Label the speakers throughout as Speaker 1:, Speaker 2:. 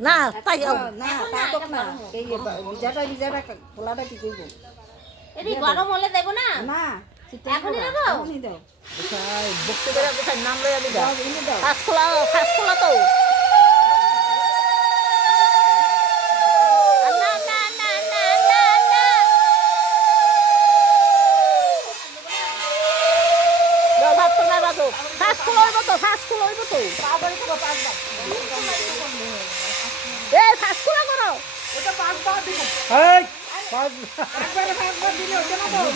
Speaker 1: না তাই
Speaker 2: না তা তো না এই ভিজাটা ভিজাটা খোলাটা কি করব
Speaker 3: এটি গরম হলে দেবো না?
Speaker 2: না
Speaker 3: এখনই দেবো?
Speaker 2: এখনই দাও।
Speaker 1: বকতে বেড়া কোথায়? নাম লই আমি
Speaker 2: দাও
Speaker 1: ফাঁস খোলা ফাঁস খোলা তো।
Speaker 3: না না না না না না
Speaker 1: তো না বাজো খোলা হইব তো ফাঁস খোলা হইব তো এই ফাঁস খোলা করো
Speaker 4: এই, পাঁচ
Speaker 2: একবারে একবার দিলে ওটা না দাও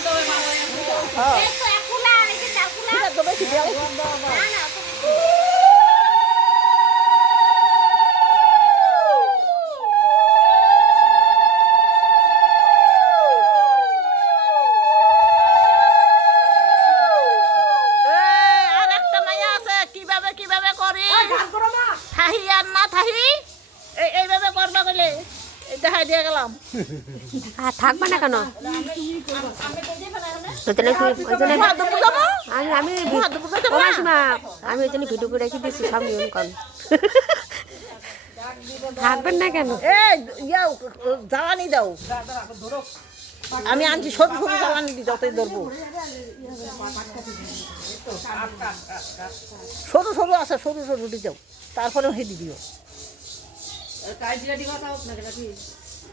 Speaker 1: হ্যাঁ
Speaker 3: এই তো এক কুলা আর এই যে চার কুলা।
Speaker 1: ঠিক আছে বেশি দেও
Speaker 3: না না
Speaker 1: এই, দেখাই দিয়ে গেলাম।
Speaker 5: আর থাকবে না কেন? আমি আমি ওই জন্য ভিডিও করে রেখে দিয়েছি সব নিয়ম কর। থাকবেন না কেন?
Speaker 1: জ্বালানি দাও। আমি আনছি সরু সরু জ্বালানি দি যতই ধরবো। সরু সরু আছে সরু সরু দি দাও তারপরে হেদি দিও।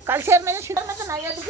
Speaker 1: কাল সে মেরে সিদ্ধান্ত নাই